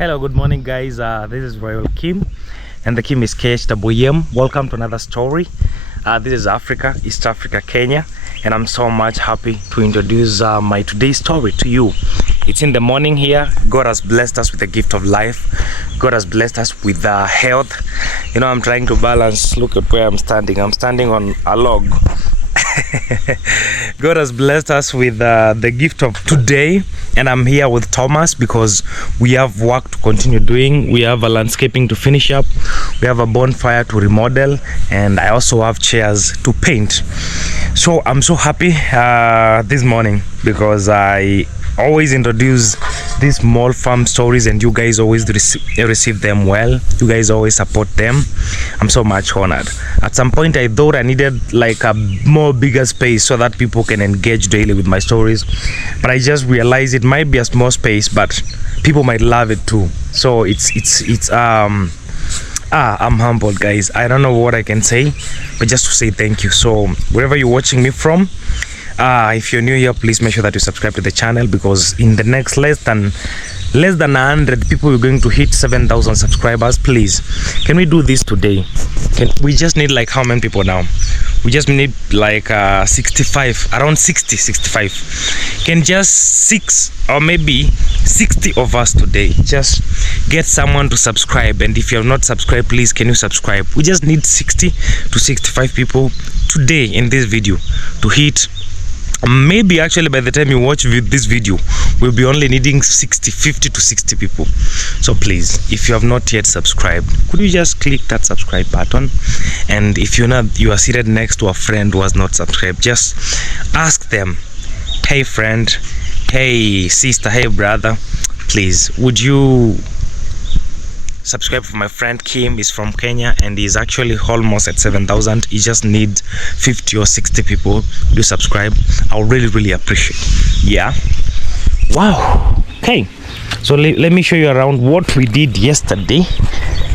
Hello, good morning guys. This is Royal Kim and the Kim is KHWM. Welcome to another story. This is Africa, East Africa, Kenya, and I'm so much happy to introduce my today's story to you. It's in the morning here. God has blessed us with the gift of life. God has blessed us with health. You know, I'm trying to balance. Look at where I'm standing. I'm standing on a log. God has blessed us with the gift of today, and I'm here with Thomas because we have work to continue doing. We have a landscaping to finish up, we have a bonfire to remodel, and I also have chairs to paint. So I'm so happy this morning because I always introduce these small farm stories and you guys always receive them well. You guys always support them. I'm so much honored. At some point I thought I needed like a more bigger space so that people can engage daily with my stories, but I just realized it might be a small space but people might love it too. So I'm humbled, guys. I don't know what I can say, but just to say thank you. So wherever you're watching me from, if you're new here, please make sure that you subscribe to the channel, because in the next less than 100 people, we're going to hit 7,000 subscribers. Please, can we do this today? We just need like how many people now? We just need like 65, around 65. Can just 6 or maybe 60 of us today just get someone to subscribe? And if you have not subscribed, please can you subscribe? We just need 60 to 65 people today in this video to hit. Maybe actually by the time you watch this video, we'll be only needing 50 to 60 people. So please, if you have not yet subscribed, could you just click that subscribe button? And if you are seated next to a friend who has not subscribed, just ask them, hey friend, hey sister, hey brother, please would you subscribe for my friend Kim? Is from Kenya and he's actually almost at 7,000. He just needs 50 or 60 people to subscribe. I'll really appreciate. Yeah, wow. Okay, so let me show you around what we did yesterday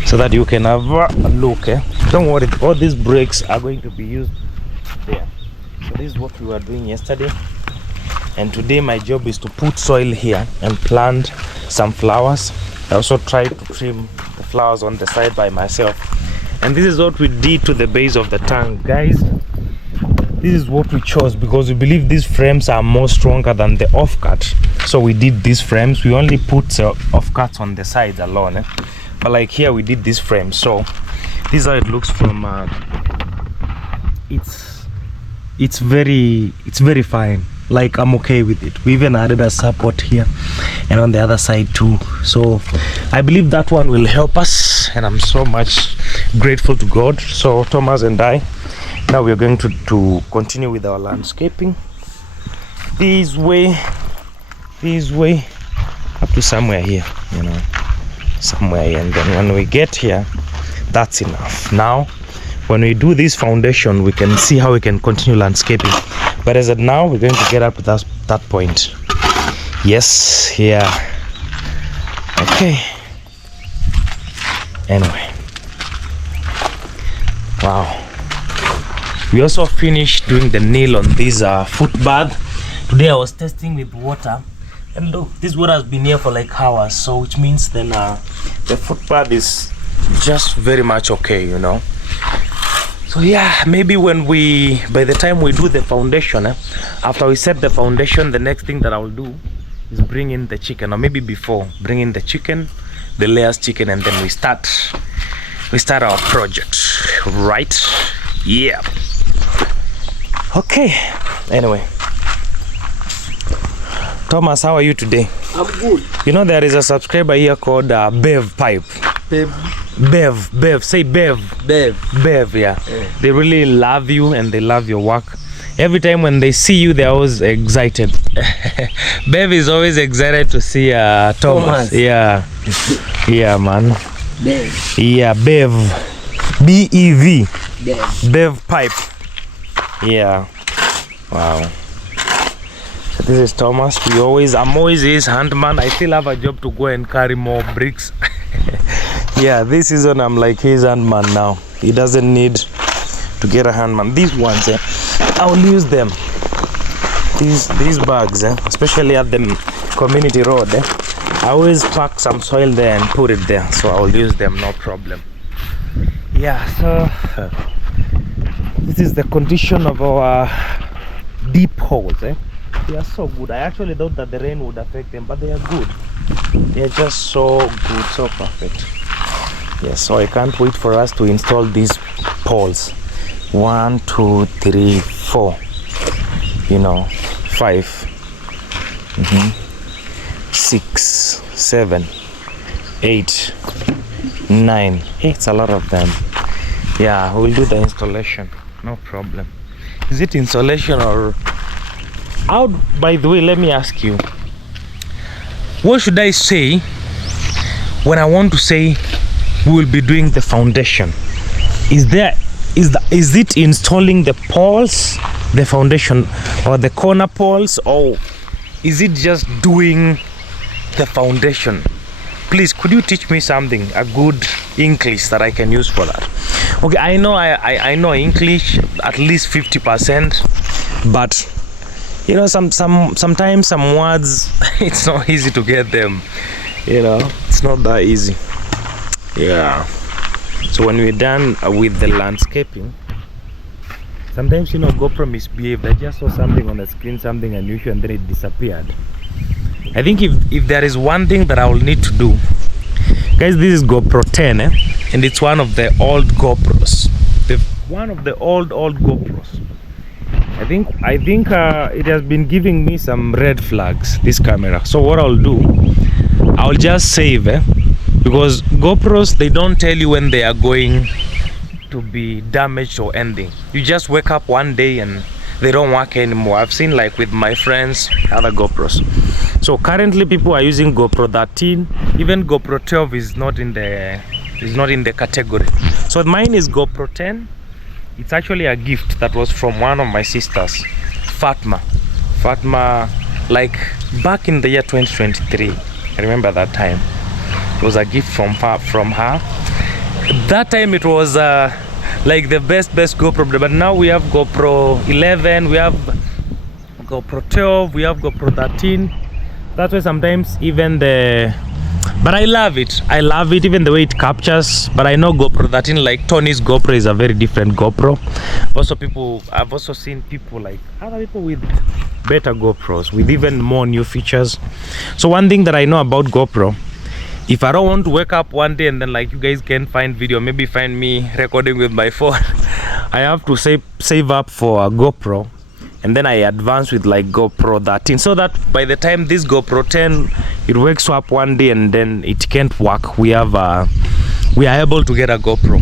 so that you can have a look. Don't worry, all these bricks are going to be used there. So this is what we were doing yesterday, and today my job is to put soil here and plant some flowers. I also tried to trim the flowers on the side by myself, and this is what we did to the base of the tank, guys. This is what we chose because we believe these frames are more stronger than the offcut, so we did these frames. We only put offcuts on the sides alone, but like here we did this frame. So this is how it looks from it's very fine. Like, I'm okay with it. We even added a support here and on the other side too. So I believe that one will help us, and I'm so much grateful to God. So Thomas and I, now we're going to continue with our landscaping this way up to somewhere here, you know, somewhere here. And then when we get here, that's enough. Now when we do this foundation, we can see how we can continue landscaping. But as of now, we're going to get up to that point. Yes, yeah. Okay. Anyway. Wow. We also finished doing the nail on this footbath. Today I was testing with water. And look, this water has been here for like hours. So which means then the footbath is just very much okay, you know. So yeah, maybe by the time we do the foundation, after we set the foundation, the next thing that I will do is bring in the chicken, or maybe before, bring in the chicken, the layers chicken, and then we start our project, right? Yeah. Okay. Anyway, Thomas, how are you today? I'm good. You know there is a subscriber here called Bev Pipe. Bev, say Bev, yeah. They really love you and they love your work. Every time when they see you, they're always excited. Bev is always excited to see Thomas. Yeah, yeah, man. Bev. Yeah, Bev, B-E-V, Bev Pipe. Yeah, wow. So this is Thomas. I'm always his handman. I still have a job to go and carry more bricks. Yeah, this season I'm like his handman now. He doesn't need to get a handman. These ones, I'll use them. These bags, especially at the community road, I always pack some soil there and put it there, so I'll use them, no problem. Yeah, so this is the condition of our deep holes. They are so good. I actually thought that the rain would affect them, but they are good. They are just so good, so perfect. Yeah, so I can't wait for us to install these poles. 1, 2, 3, 4. 5. 6, 7, 8, 9. It's a lot of them. Yeah, we'll do the installation, no problem. Is it installation or out? By the way, let me ask you, what should I say when I want to say we will be doing the foundation? Is it installing the poles, the foundation, or the corner poles, or is it just doing the foundation? Please, could you teach me something, a good English that I can use for that? Okay, I know I know English at least 50%, but sometimes some words it's not easy to get them. It's not that easy. Yeah. So when we're done with the landscaping, sometimes GoPro misbehaved. I just saw something on the screen, something unusual, and then it disappeared. I think if there is one thing that I will need to do, guys, this is GoPro 10, and it's one of the old GoPros. One of the old GoPros. I think it has been giving me some red flags, this camera. So what I'll do, I'll just save, because GoPros, they don't tell you when they are going to be damaged or ending. You just wake up one day and they don't work anymore. I've seen, like, with my friends, other GoPros. So currently people are using GoPro 13. Even GoPro 12 is not in the category. So mine is GoPro 10. It's actually a gift that was from one of my sisters, Fatma, like back in the year 2023. I remember that time. It was a gift from her. That time it was like the best GoPro, but now we have GoPro 11, we have GoPro 12, we have GoPro 13. That's why sometimes even but I love it, even the way it captures. But I know GoPro 13, like Tony's GoPro, is a very different GoPro. I've also seen people, like other people with better GoPros with even more new features. So one thing that I know about GoPro, if I don't want to wake up one day and then, like, you guys can find video, maybe find me recording with my phone, I have to save up for a GoPro, and then I advance with like GoPro 13, so that by the time this GoPro 10 it wakes up one day and then it can't work, we are able to get a GoPro,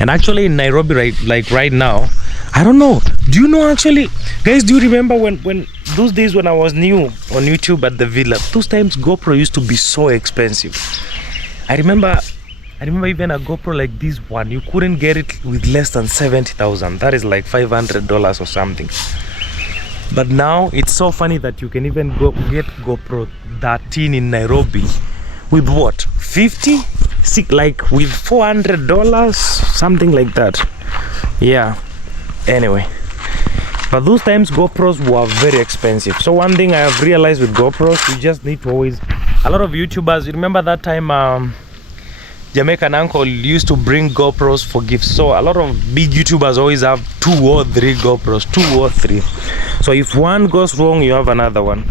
And actually in Nairobi, right now, I don't know, do you know, actually, guys, do you remember when those days when I was new on YouTube at the villa, those times GoPro used to be so expensive. I remember even a GoPro like this one, you couldn't get it with less than 70,000. That is like $500 or something. But now it's so funny that you can even get GoPro 13 in Nairobi with what, 50, like with $400, something like that. Yeah. Anyway, but those times GoPros were very expensive. So one thing I have realized with GoPros, you just need to always, a lot of YouTubers, you remember that time Jamaican uncle used to bring GoPros for gifts. So a lot of big YouTubers always have 2 or 3 GoPros, 2 or 3. So if one goes wrong, you have another one,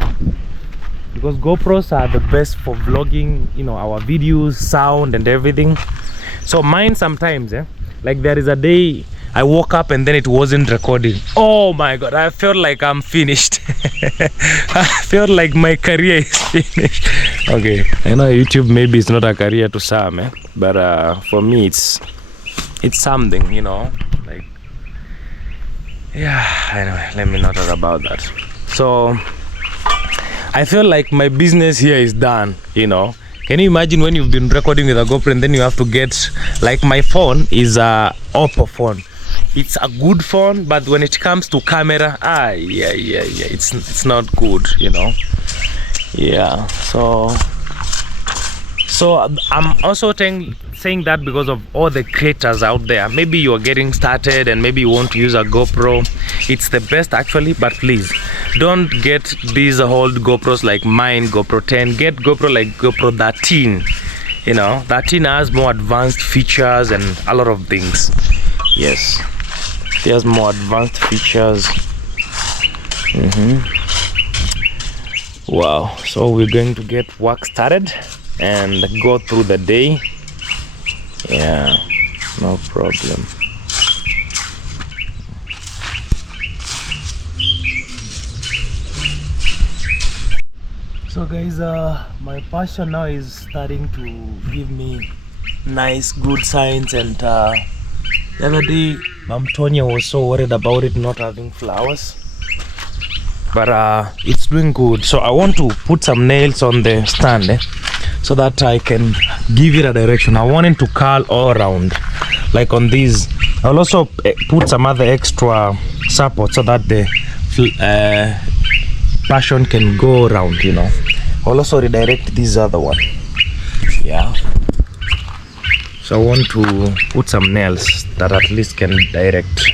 because GoPros are the best for vlogging, our videos, sound and everything. So mine sometimes, like there is a day I woke up and then it wasn't recording. Oh my god, I felt like I'm finished. I felt like my career is finished. Okay, I know YouTube maybe it's not a career to some, but for me it's something, like, yeah, anyway, let me not talk about that. So I feel like my business here is done, Can you imagine when you've been recording with a GoPro and then you have to get, like, my phone is a Oppo phone. It's a good phone, but when it comes to camera, it's not good, Yeah, so I'm also saying that because of all the creators out there. Maybe you're getting started and maybe you want to use a GoPro. It's the best actually, but please, Don't get these old GoPros like mine, GoPro 10. Get GoPro like GoPro 13. You know, 13 has more advanced features and a lot of things. Yes, it has more advanced features. Wow, so we're going to get work started and go through the day. Yeah, no problem. So guys, my passion now is starting to give me nice good signs, and the other day Mom Tonya was so worried about it not having flowers, but it's doing good. So I want to put some nails on the stand so that I can give it a direction. I want it to curl all around like on these. I'll also put some other extra support so that the passion can go around, you know. I'll also redirect this other one. Yeah, so I want to put some nails that at least can direct.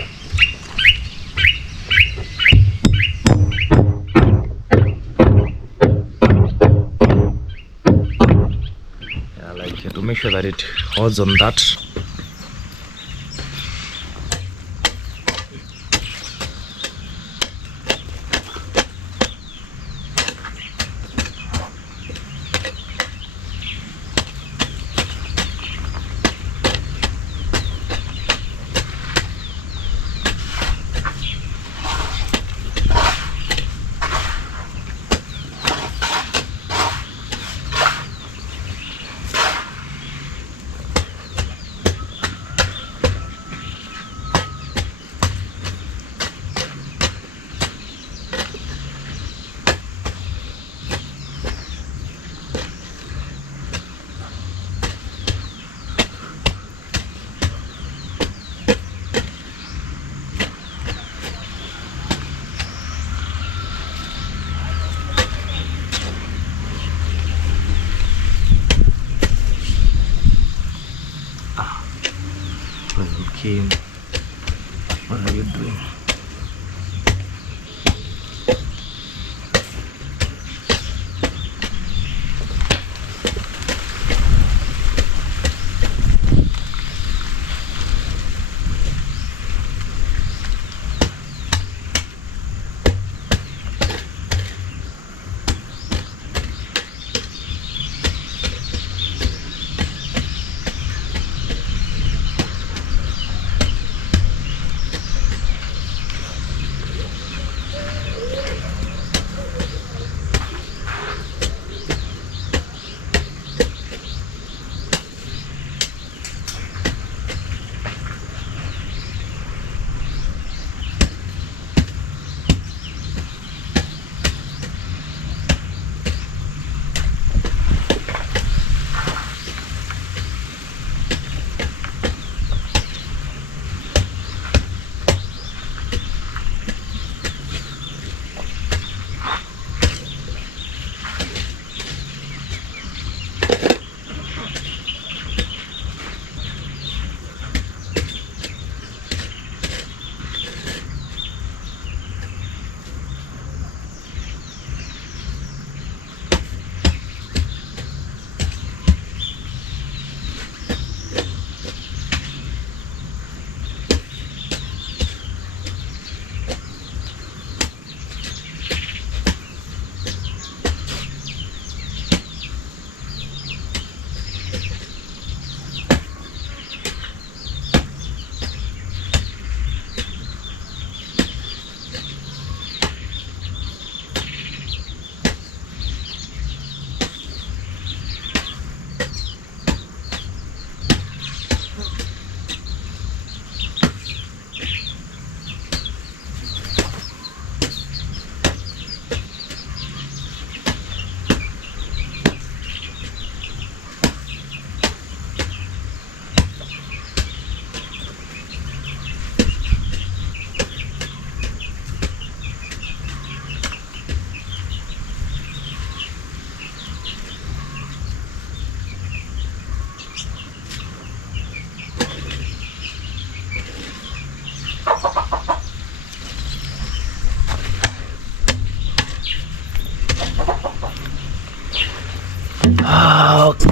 Yeah, like to make sure that it holds on that. Okay, what are you doing?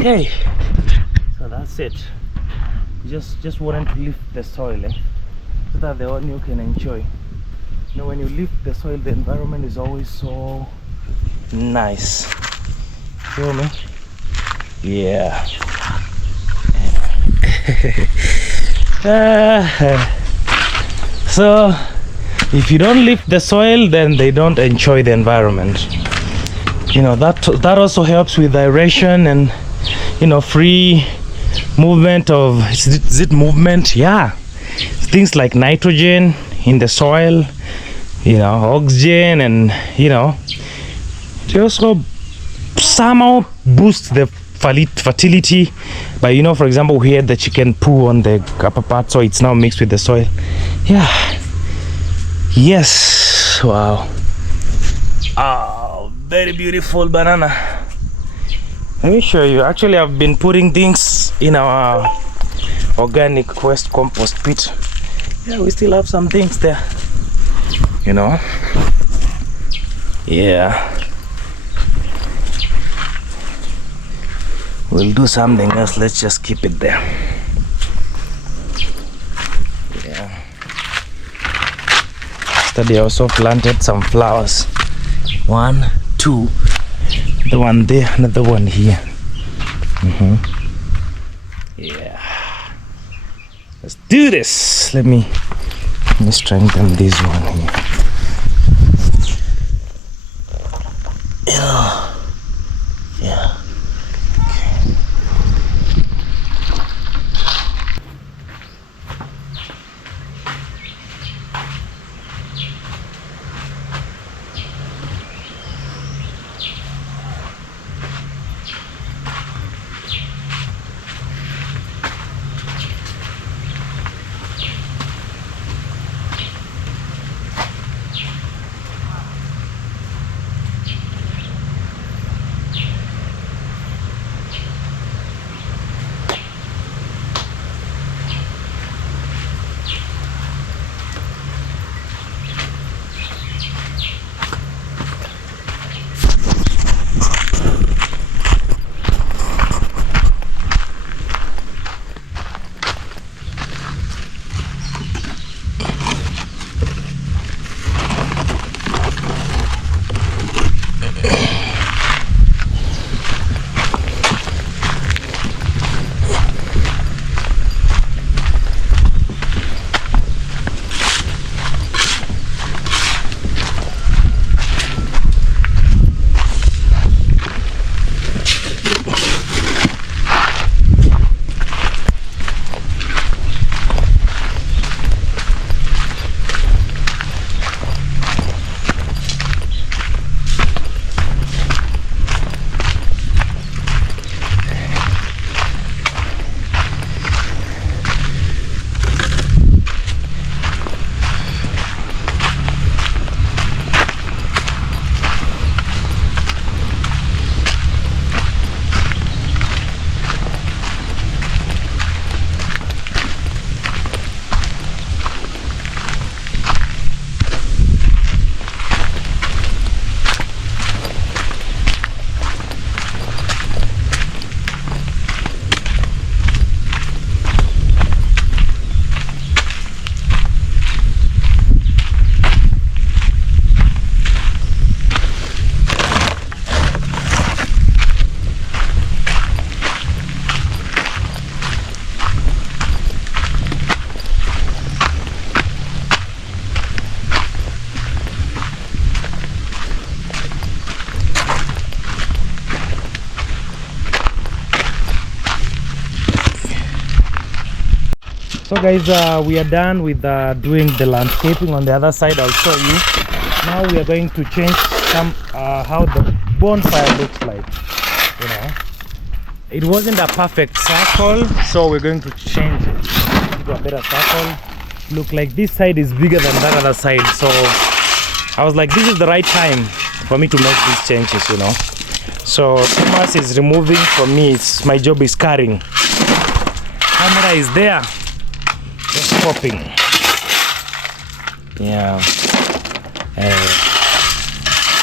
Okay, so that's it. Just wanted to lift the soil, so that the one you can enjoy. You know, when you lift the soil, the environment is always so nice. Feel me? Yeah. So if you don't lift the soil, then they don't enjoy the environment. You know, that also helps with aeration and, you know, free movement of, is it movement? Yeah, things like nitrogen in the soil, you know, oxygen, and, you know, it also somehow boosts the fertility. But, you know, for example, we had the chicken poo on the upper part, so it's now mixed with the soil. Yeah. Yes. Wow. Oh, very beautiful banana. Let me show you. Actually, I've been putting things in our organic waste compost pit. Yeah, we still have some things there, you know. Yeah, we'll do something else. Let's just keep it there. Yeah. Yesterday I also planted some flowers. 1, 2, the one there, another one here. Yeah, let's do this. Let me strengthen this one here. Yeah. Okay. So guys, we are done with doing the landscaping on the other side. I'll show you. Now we are going to change some how the bonfire looks like. You know, it wasn't a perfect circle, so we're going to change it to a better circle. Look, like this side is bigger than that other side, so I was like, this is the right time for me to make these changes, you know. So Thomas is removing from me. My job is carrying. Camera is there, just popping. Yeah.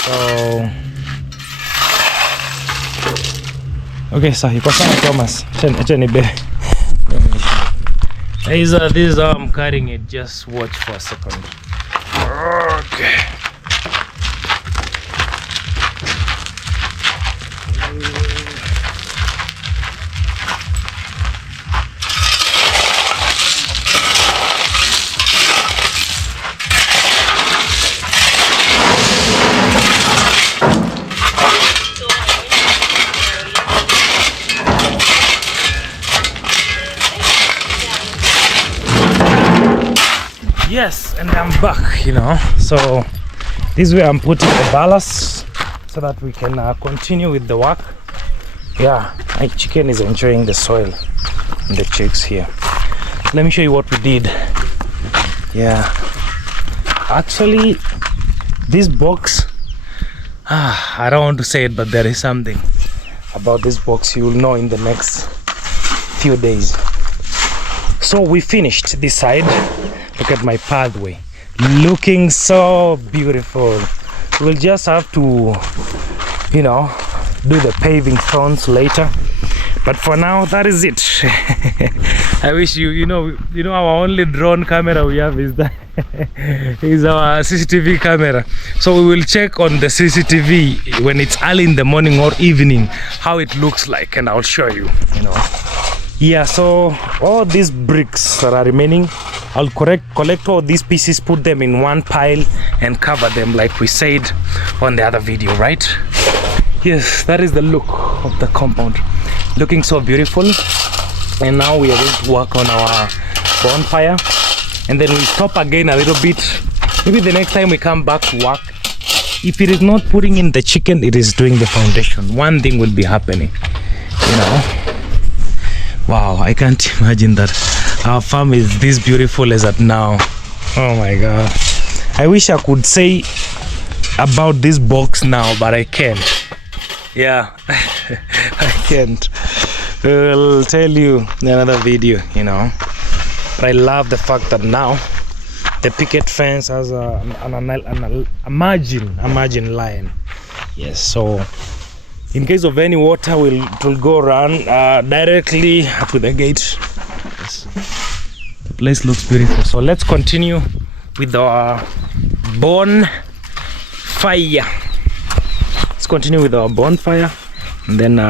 So Okay, so you got Thomas. This is how I'm carrying it. Just watch for a second. Okay. Yes, and I'm back, you know. So this way I'm putting the ballast so that we can continue with the work. Yeah, my chicken is enjoying the soil and the chicks here. Let me show you what we did. Yeah, actually this box, I don't want to say it, but there is something about this box you will know in the next few days. So we finished this side. Look at my pathway, looking so beautiful. We'll just have to, you know, do the paving stones later, but for now that is it. I wish you know our only drone camera we have is that is our CCTV camera. So we will check on the CCTV when it's early in the morning or evening how it looks like, and I'll show you, you know. Yeah, so all these bricks that are remaining, I'll collect all these pieces, put them in one pile and cover them like we said on the other video, right? Yes, that is the look of the compound, looking so beautiful. And now we are going to work on our bonfire, and then we stop again a little bit. Maybe the next time we come back to work, if it is not putting in the chicken, it is doing the foundation. One thing will be happening, you know. Wow, I can't imagine that our farm is this beautiful as at now. Oh my god. I wish I could say about this box now, but I can't. Yeah, I can't. I'll tell you in another video, you know. But I love the fact that now the picket fence has a margin line. Yes, so in case of any water, it will go run directly up to the gate. Yes. The place looks beautiful. So let's continue with our bonfire. Let's continue with our bonfire, and then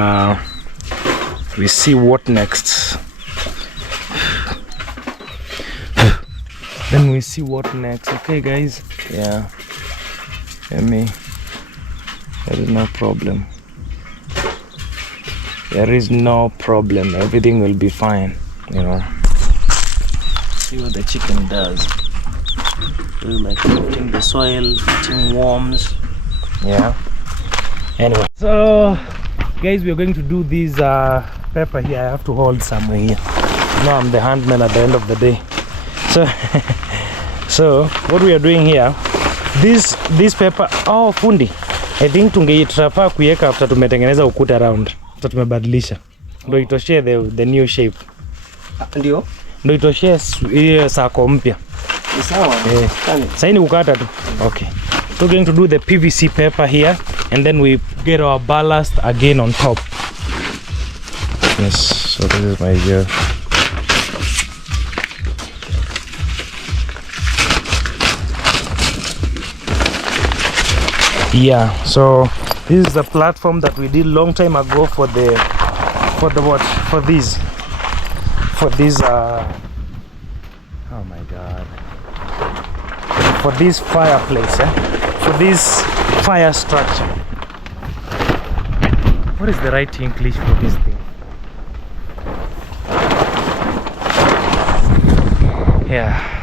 we see what next. Then we see what next. Okay, guys. Yeah. Hear me. There is no problem. There is no problem. Everything will be fine, you know. See what the chicken does. Like putting the soil, eating worms. Yeah. Anyway, so guys, we are going to do this pepper here. I have to hold somewhere here. You know, I'm the handman at the end of the day. So what we are doing here, this pepper, oh fundi, I think tungeitafaa kuiweka after tumetengeneza ukuta around. After tumebadilisha. Ndio itoshee the new shape. Ndio itoshee ile sako mpya. Ni sawa. Sasa ni kukata tu. Okay. So we're going to do the PVC pepper here, and then we get our ballast again on top. Yes, so this is my gear. Yeah, so this is the platform that we did long time ago for this oh my god, for this fireplace, for this fire structure. What is the right English for this thing? Yeah.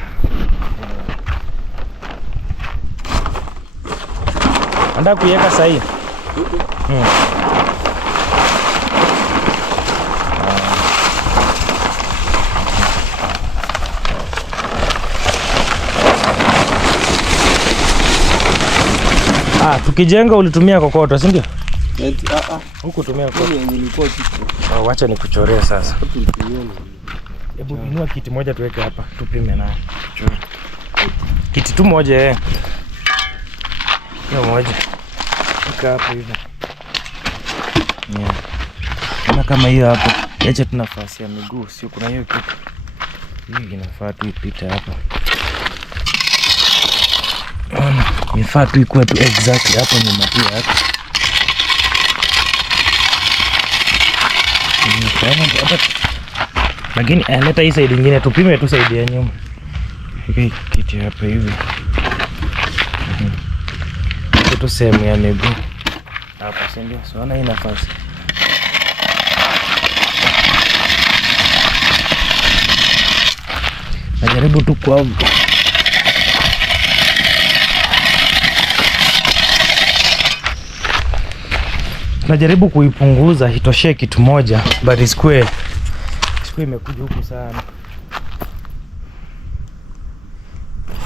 Anda kuiweka sahi. Tukijenga ulitumia kokoto, si ndio? Huku tumia kokoto. Wacha nikuchorea sasa. Hebu inua kiti moja tuweke hapa, tupime nayo. Kiti tu moja Hiyo moja. Ika hapo hivi. Yeah. Na kama hiyo hapo, acha tu nafasi ya miguu, sio kuna hiyo kitu. Hii inafaa tu ipite hapa. Inafaa tu ikuwe tu exactly hapo nyuma pia hapa. Lakini leta hii side nyingine tupime tu side ya nyuma. Hii kiti hapa hivi. Kitu sehemu ya miguu. Hapa si ndio? So ona hii nafasi. Najaribu tu kwa najaribu kuipunguza itoshe kitu moja, but isikue imekuja huku sana.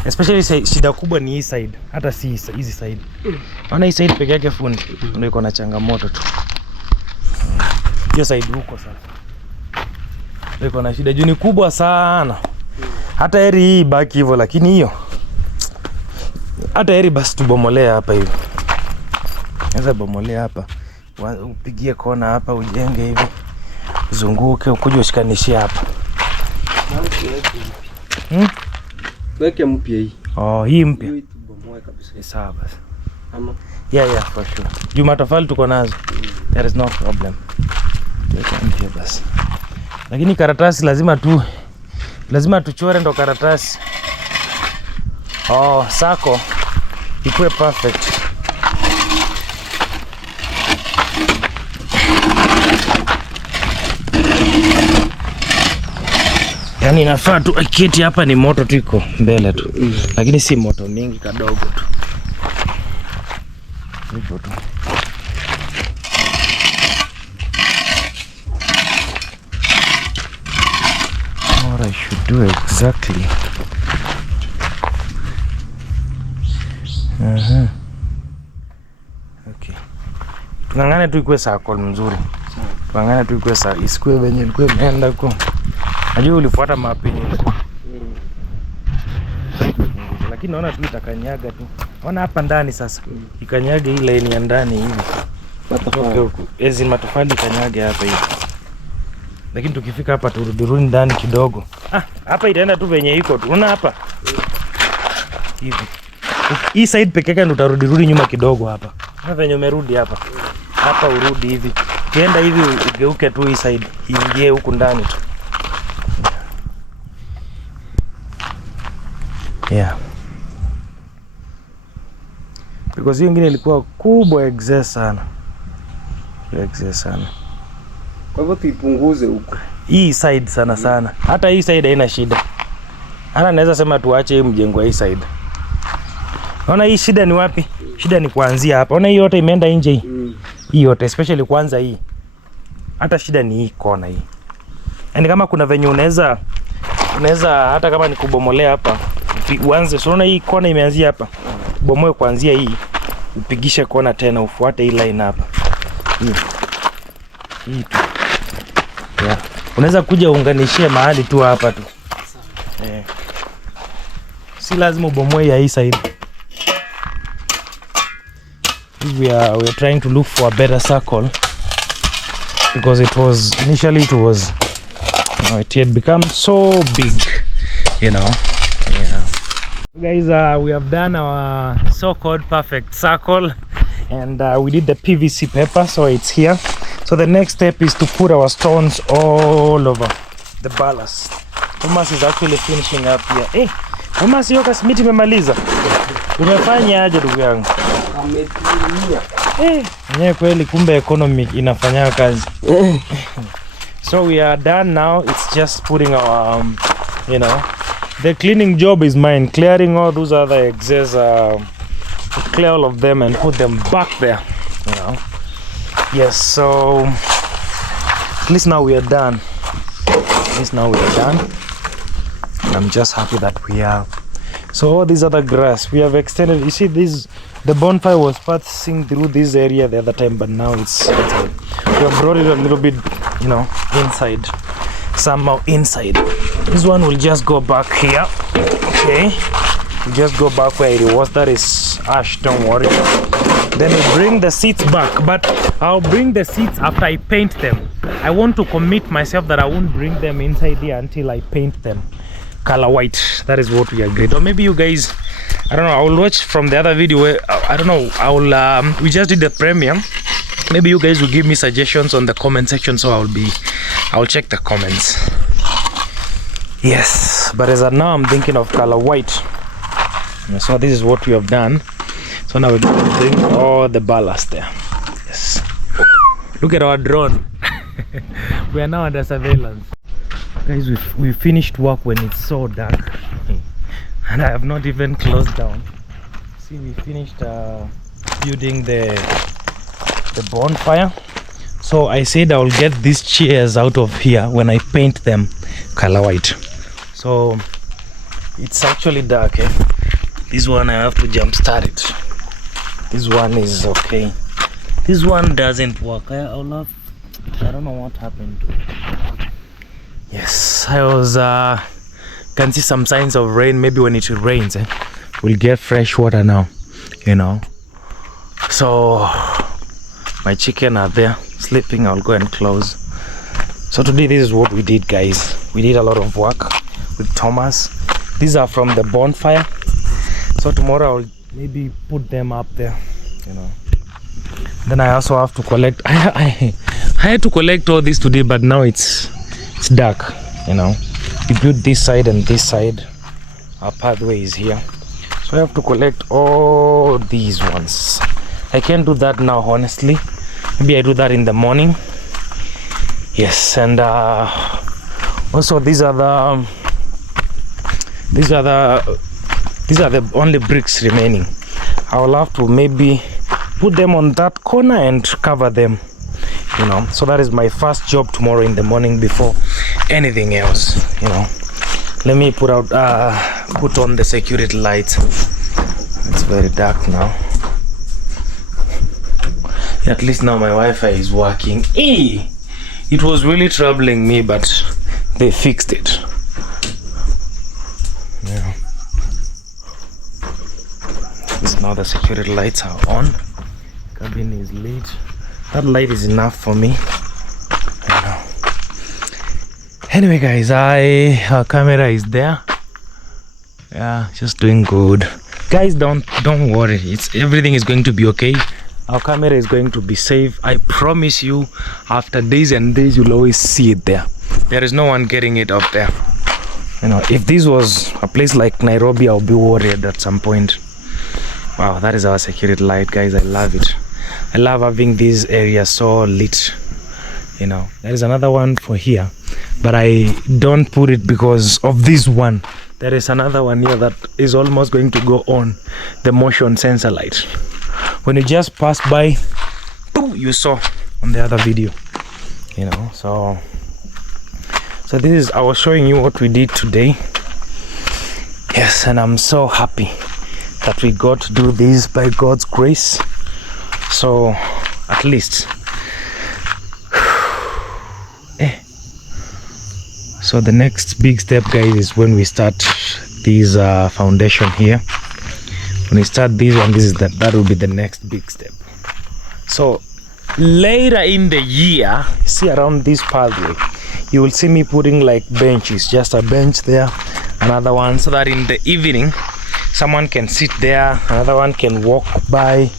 Especially shida kubwa ni hii side, hata si hizi side. Naona hii side peke yake fundi ndio iko na changamoto tu. Hiyo side huko sasa ndio iko na shida, juu ni kubwa sana. Hata heri hii baki hivyo, lakini hiyo hata heri basi tubomolee hapa hivi. Naweza bomolea hapa, upigie kona hapa, ujenge hivi, zunguke, ukuje ushikanishie hapa. Weke mpya hii. Oh, hii mpya. Hii tubomoe kabisa. Sawa basi. Ama yeah for sure. Juu matofali tuko nazo. There is no problem. Weke mpya basi. Lakini karatasi lazima tuchore ndo karatasi. Oh, sako ikuwe perfect. Yani inafaa tu kiti hapa ni moto tu iko mbele tu. Lakini si moto mingi, kadogo tu. Hivyo tu. What I should do exactly. Okay. Tungangane tu ikuwe circle mzuri. Tungangane tu ikuwe circle, isikuwe venye ilikuwa imeenda huko. Najua ulifuata mapi nilikuwa. Lakini naona tu itakanyaga tu. Ona hapa ndani sasa. Ikanyage ile line ya ndani hivi. Matofali huko. Ezi matofali ikanyage hapa hivi. Lakini tukifika hapa turudi ndani kidogo. Hapa itaenda tu venye iko tu. Unaona hapa? Hivi. Hii side peke yake ndo utarudi nyuma kidogo hapa. Na venye umerudi hapa. Hapa urudi hivi. Kienda hivi ugeuke tu hii side. Iingie huku ndani tu. Yeah. Because hiyo ingine ilikuwa kubwa excess sana. Excess sana. Kwa hivyo tuipunguze huko. Hii side sana. Hata hii side haina shida. Hata naweza sema tuache hii mjengo hii side. Unaona hii shida ni wapi? Shida ni kuanzia hapa. Unaona hii yote imeenda nje hii. Hii yote especially kwanza hii. Hata shida ni hii kona hii. Yaani kama kuna venye unaweza hata kama ni kubomolea hapa, uanze. So unaona hii kona imeanzia hapa. Bomoe kuanzia hii. Upigishe kona tena ufuate hii line hapa. Hii tu. Yeah. Unaweza kuja uunganishie mahali tu hapa tu. Si lazima ubomoe ya hii side. We are trying to look for a better circle because it had become so big, you know. Yeah. Guys, we have done our so-called perfect circle, and we did the PVC paper, so it's here. So the next step is to put our stones all over the ballast. Thomas is actually finishing up here. Thomas, yoka simiti memaliza. Umefanya aje ndugu yangu? Nye kweli kumbe economic inafanya kazi. So we are done now. It's just putting our the cleaning job is mine. Clearing all those other excess, clear all of them and put them back there, you know. Yes, so at least now we are done. I'm just happy that we are. So all these other grass we have extended. You see, the bonfire was passing through this area the other time, but now it's outside. We have brought it a little bit, inside, somehow inside. This one will just go back here. Okay, we'll just go back where it was. That is ash, don't worry. Then we bring the seats back, but I'll bring the seats after I paint them. I want to commit myself that I won't bring them inside here until I paint them color white. That is what we agreed. Or maybe you guys, I don't know, I will watch from the other video where, I don't know, we just did the premiere. Maybe you guys will give me suggestions on the comment section, so I'll check the comments. Yes, but as of now I'm thinking of color white. So this is what we have done. So now we're going to bring all the ballast there. Yes. Look at our drone. We are now under surveillance. Guys, we finished work when it's so dark. And I have not even closed down. See, we finished building the bonfire. So I said I'll get these chairs out of here when I paint them color white. So it's actually dark, eh? This one I have to jump start it. This one is okay. This one doesn't work. I don't know what happened to it. Yes, I was can see some signs of rain. Maybe when it rains, we'll get fresh water now, you know. So my chicken are there sleeping. I'll go and close. So today this is what we did, guys. We did a lot of work with Thomas. These are from the bonfire. So tomorrow I'll maybe put them up there, you know. Then I also have to collect. I had to collect all this today, but now it's dark, you know. We built this side and this side. Our pathway is here, so I have to collect all these ones. I can't do that now, honestly. Maybe I do that in the morning. Yes, and also these are the only bricks remaining. I will have to maybe put them on that corner and cover them, you know. So that is my first job tomorrow in the morning before anything else, you know. Let me put on the security lights. It's very dark now. At least now my Wi-Fi is working. It was really troubling me, but they fixed it. Yeah. Now the security lights are on. Cabin is lit. That light is enough for me. I know. Anyway, guys, our camera is there. Yeah, just doing good. Guys, don't worry. Everything is going to be okay. Our camera is going to be safe. I promise you. After days and days, you'll always see it there. There is no one getting it up there. You know, if this was a place like Nairobi, I'll be worried at some point. Wow, that is our security light, guys. I love it. I love having this area so lit, you know. There is another one for here, but I don't put it because of this one. There is another one here that is almost going to go on, the motion sensor light. When you just pass by, boom, you saw on the other video, you know. So this is, I was showing you what we did today. Yes, and I'm so happy that we got to do this by God's grace. So at least so the next big step, guys, is when we start this foundation here. When we start this one, that will be the next big step. So later in the year, see around this pathway, you will see me putting like benches, just a bench there, another one, so that in the evening someone can sit there, another one can walk by,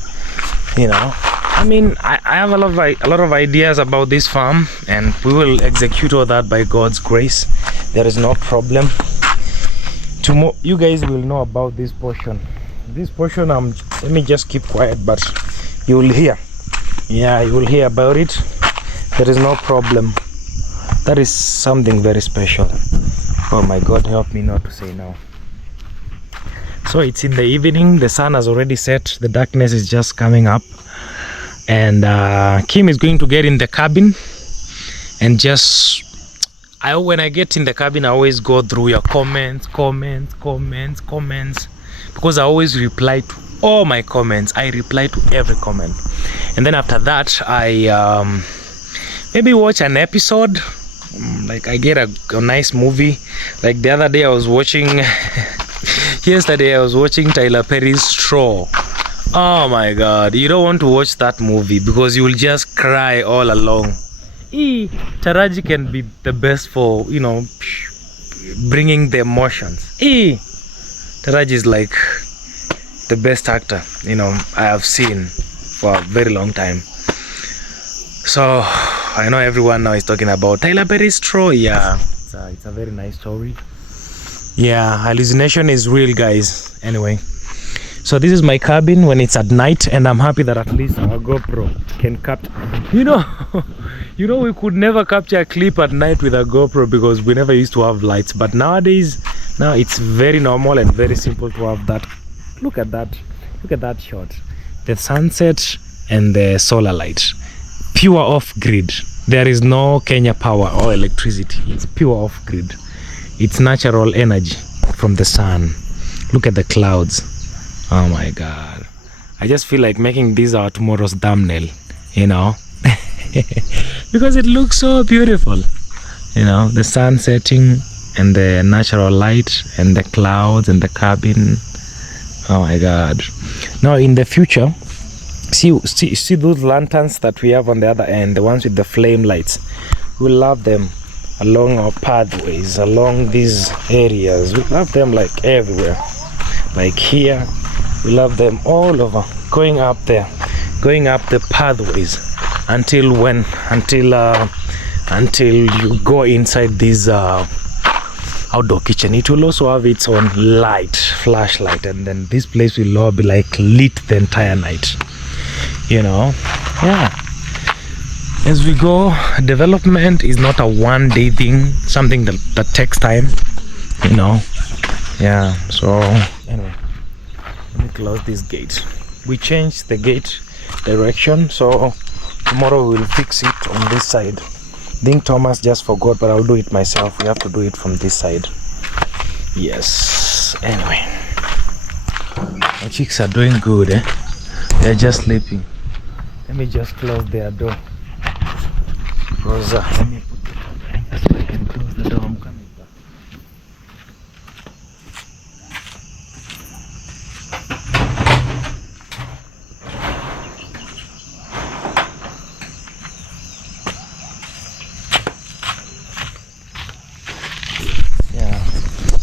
you know. I mean, I have a lot of ideas about this farm, and we will execute all that by God's grace. There is no problem. Tomorrow you guys will know about this portion. Let me just keep quiet, but you will hear. Yeah, you will hear about it. There is no problem. That is something very special. Oh my God, help me not to say no. So it's in the evening, the sun has already set, the darkness is just coming up, and Kim is going to get in the cabin and just, when I get in the cabin, I always go through your comments, because I always reply to all my comments. I reply to every comment, and then after that I maybe watch an episode, like I get a nice movie. Like the other day I was watching yesterday I was watching Tyler Perry's Straw. Oh my god, you don't want to watch that movie because you will just cry all along. Taraji can be the best for, you know, bringing the emotions. Taraji is like the best actor, you know, I have seen for a very long time. So I know everyone now is talking about Tyler Perry's story. Yeah, it's a very nice story. Yeah, hallucination is real, guys. Anyway, so this is my cabin when it's at night, and I'm happy that at least our GoPro can capture. You know, we could never capture a clip at night with a GoPro because we never used to have lights. But nowadays, now it's very normal and very simple to have that. Look at that shot, the sunset and the solar light, pure off-grid. There is no Kenya power or electricity. It's pure off-grid. It's natural energy from the sun. Look at the clouds. Oh my god, I just feel like making this our tomorrow's thumbnail, you know. Because it looks so beautiful, you know, the sun setting and the natural light and the clouds and the cabin. Oh my god. Now in the future, see those lanterns that we have on the other end, the ones with the flame lights. We love them along our pathways, along these areas. We love them like everywhere, like here. We love them all over, going up there, going up the pathways until you go inside this outdoor kitchen. It will also have its own light, flashlight, and then this place will all be like lit the entire night, you know. Yeah, as we go, development is not a one-day thing, something that takes time, you know. Yeah, so anyway, let me close this gate. We changed the gate direction, so tomorrow we'll fix it on this side. I think Thomas just forgot, but I'll do it myself. We have to do it from this side. Yes. Anyway, my chicks are doing good, eh? They're just sleeping. Let me just close their door. Rosa, let me put it so I can close the door. I'm coming back.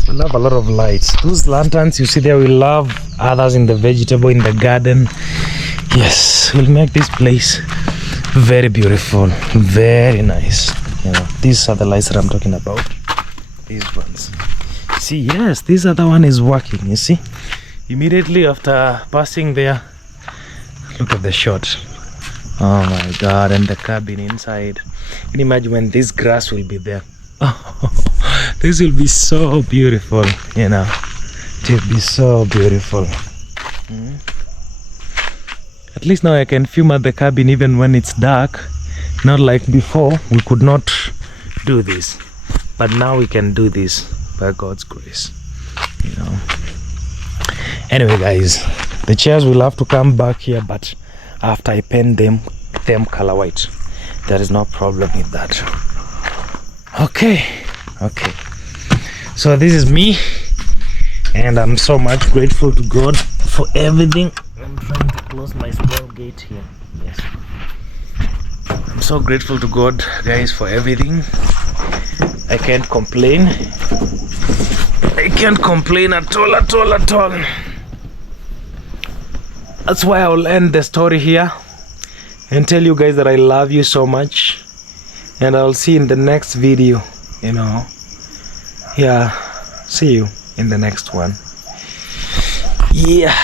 We love a lot of lights. Those lanterns you see there, we love others in the vegetable, in the garden. Yes, we'll make this place very beautiful, very nice. You know, these are the lights that I'm talking about. These ones. See, yes, this other one is working. You see, immediately after passing there, look at the shot. Oh my god, and the cabin inside. Can you imagine when this grass will be there? Oh, this will be so beautiful, you know. It will be so beautiful. At least now I can film at the cabin even when it's dark. Not like before, we could not do this. But now we can do this by God's grace, you know. Anyway guys, the chairs will have to come back here, but after I paint them color white. There is no problem with that. Okay, so this is me, and I'm so much grateful to God for everything. I'm trying to close my small gate here. Yes, I'm so grateful to God, guys, for everything. I can't complain. I can't complain at all. That's why I will end the story here and tell you guys that I love you so much. And I'll see you in the next video, you know. Yeah, see you in the next one. Yeah.